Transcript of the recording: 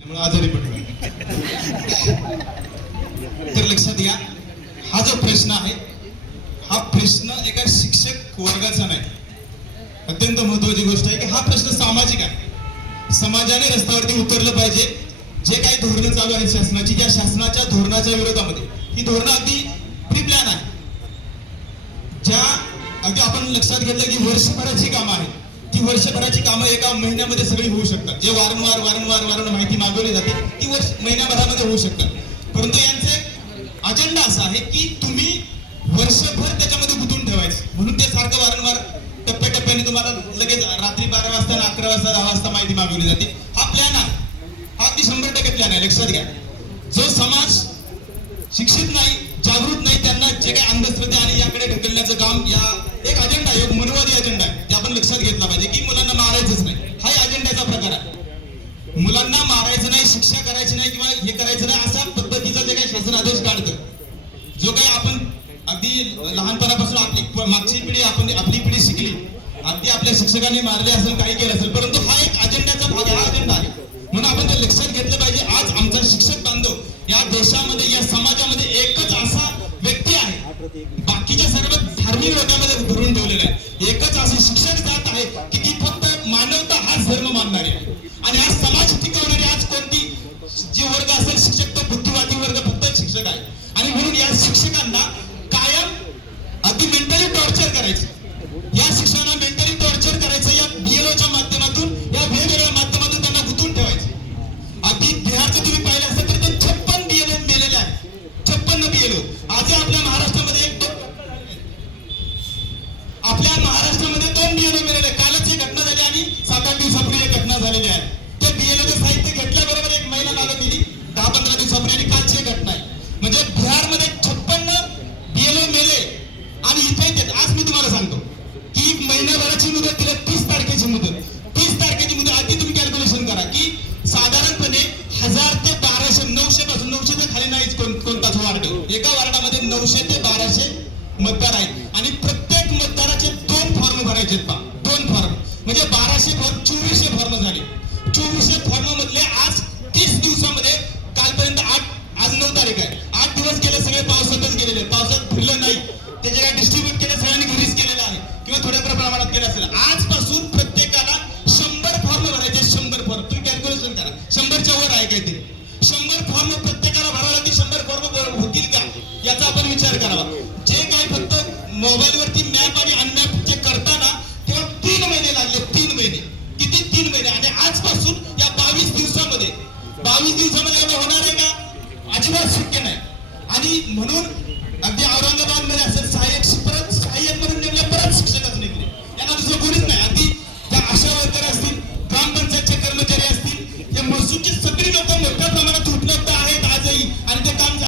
आजारी पडलो. तर लक्षात घ्या, हा जो प्रश्न आहे हा प्रश्न एका शिक्षक वर्गाचा नाही. अत्यंत महत्वाची गोष्ट आहे की हा प्रश्न सामाजिक आहे. समाजाने रस्त्यावरती उतरलं पाहिजे. जे काही धोरणं चालू आहेत शासनाची, ज्या शासनाच्या धोरणाच्या विरोधामध्ये ही धोरणं अगदी प्री प्लॅन आहे. ज्या अगदी आपण लक्षात घेतलं की वर्षभराची कामं आहेत, ती वर्षभराची कामं एका महिन्यामध्ये सगळी होऊ शकतात. जे वारंवार माहिती मागवली जाते ती महिन्याभरामध्ये होऊ शकतात. परंतु यांचे अजेंडा असा आहे की तुम्ही वर्षभर त्याच्यामध्ये गुंतून ठेवायचं, म्हणून ते सारखं वारंवार टप्प्याटप्प्याने तुम्हाला लगेच रात्री 12 वाजता 11 वाजता 10 वाजता माहिती मागवली जाते. हा प्लॅन आहे, हा अगदी 100% प्लॅन आहे. लक्षात घ्या, जो समाज शिक्षित नाही, जागृत नाही, त्यांना जे काही अंधश्रद्धे आणि याकडे ढकलण्याचं काम या एक अजेंडा आहे, एक मनोवादी अजेंडा आहे. ते आपण लक्षात घेतला पाहिजे की मुलांना मारायचंच नाही, हा अजेंड्याचा प्रकार आहे. मुलांना मारायचं नाही, शिक्षा करायची नाही किंवा हे करायचं नाही अशा पद्धतीचा जे काही शासन आदेश काढतं, जो काही आपण अगदी लहानपणापासून मागची पिढी आपली पिढी शिकली, अगदी आपल्या शिक्षकांनी मारले असेल, काही केलं असेल, परंतु हा एक अजेंड्याचा भाग आहे, हा अजेंडा आहे. म्हणून आपण ते लक्षात घेतलं पाहिजे. आज आमचा शिक्षक बांधव या देशामध्ये, या समाजामध्ये एकच असा व्यक्ती आहे, बाकीच्या सर्व धार्मिक लोकांमध्ये धरून ठेवलेला आहे. एकच असे शिक्षक जात आहे की ती फक्त मानवता हाच धर्म मानणारी आहे. आणि हा समाज टिकवणारी आज कोणती जे वर्ग असेल शिक्षक, तो बुद्धिवादी वर्ग फक्त शिक्षक आहे. आणि म्हणून या शिक्षकांना कायम अगदी मेंटली टॉर्चर करायचं, या शिक्षकांना मेंटली टॉर्चर करायचं, या बीएलओच्या माध्यमातून, या वेगवेगळ्या माध्यमातून त्यांना गुंतवून ठेवायचं. अगदी बिहारचं तुम्ही पाहिलं असेल तर ते 56 बीएलओ मेलेले आहेत. 56 बीएलओ आज आपल्या महाराष्ट्रामध्ये दोन बीएलओ मेलेले. कालच ही घटना झाली आणि 7-8 दिवसापूर्वी एक घटना झालेली आहे. ते बीएलओचं साहित्य घेतल्याबरोबर एक महिला नावं दिली 10-15 दिवसापूर्वी आणि कालची एक घटना आहे. म्हणजे बिहारमध्ये 56 बीएलओ मेले आणि इथे आज मी तुम्हाला सांगतो की महिन्याभराची मुदत दिली, 30 तारखेची मुदत. 30 तारखेची मुदत. आधी तुम्ही कॅल्क्युलेशन करा की साधारणपणे 1000 ते 1200, 900 पासून 900 ते खाली नाहीच कोणताच वार्ड. एका वार्डामध्ये 900 ते 1200 मतदार आहेत आणि प्रत्येक मतदाराचे 2 फॉर्म भरायचे. 2 फॉर्म म्हणजे 1200 फॉर्म 2400 फॉर्म झाले. 2400 फॉर्म मधले आज 30 दिवसामध्ये, कालपर्यंत आज 9 तारीख आहे, 8 दिवस गेले, सगळे पावसातच गेलेले. पावसात फिरलं नाही, त्याचे काय डिस्ट्रीब्यूट केले सगळ्यांनी घरीच केलेलं आहे किंवा थोड्या प्रमाणात केलं असेल. आजपासून प्रत्येकाला 100 फॉर्म भरायचे. 100 फॉर्म तुम्ही कॅल्क्युलेशन करा, 100च्या वर आहे काहीतरी. 100 फॉर्म प्रत्येकाला भरावं लागतील. 100 फॉर्म होतील का याचा आपण विचार करावा. जे काही फक्त मोबाईलवरती मॅप आणि अनमॅप जे करताना तेव्हा 3 महिने लागले. 3 महिने, किती 3 महिने. आणि आजपासून या 22 दिवसामध्ये एवढं होणार आहे का? अजिबात शक्य नाही. आणि म्हणून